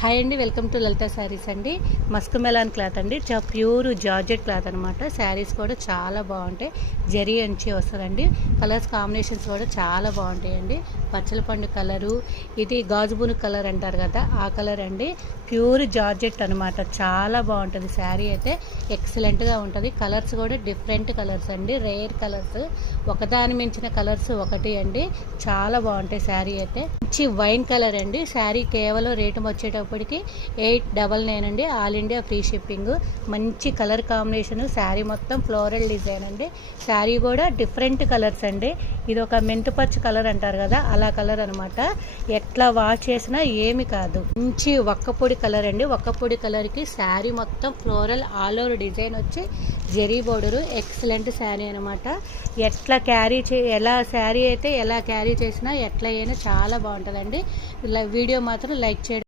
Hi అండి, welcome to లలిత శారీస్ అండి. Musk melon cloth అండి, ప్యూర్ జార్జెట్ క్లాత్ అనమాట. శారీస్ కూడా చాలా బాగుంటాయి. జరీ అంచి వస్తుందండి. కలర్స్ కాంబినేషన్స్ కూడా చాలా బాగుంటాయండి. పచ్చల పండు కలరు, ఇది గాజుబును కలర్ అంటారు కదా, ఆ కలర్ అండి. ప్యూర్ జార్జెట్ అనమాట. చాలా బాగుంటుంది శారీ అయితే, ఎక్సలెంట్గా ఉంటుంది. కలర్స్ కూడా డిఫరెంట్ కలర్స్ అండి, రేర్ కలర్స్. ఒకదాని మించిన కలర్స్ ఒకటి అండి. చాలా బాగుంటాయి శారీ అయితే. మంచి వైన్ కలర్ అండి. శారీ కేవలం రేటు వచ్చేటప్పటికి 899 అండి. All India free shipping. మంచి కలర్ కాంబినేషన్. శారీ మొత్తం ఫ్లోరల్ డిజైన్ అండి. శారీ కూడా డిఫరెంట్ కలర్స్ అండి. ఇది ఒక మెంటు పచ్చి కలర్ అంటారు కదా, అలా కలర్ అనమాట. ఎట్లా వాష్ చేసినా ఏమి కాదు. మంచి ఒక్కపొడి కలర్ అండి. ఒక్కపొడి కలర్కి శారీ మొత్తం ఫ్లోరల్ ఆల్ ఓవర్ డిజైన్ వచ్చి జరీ బోర్డరు. ఎక్సలెంట్ శారీ అనమాట. ఎట్లా ఎలా శారీ అయితే ఎలా క్యారీ చేసినా ఎట్లా అయినా చాలా బాగుంటుందండి. వీడియో మాత్రం లైక్ చేయడం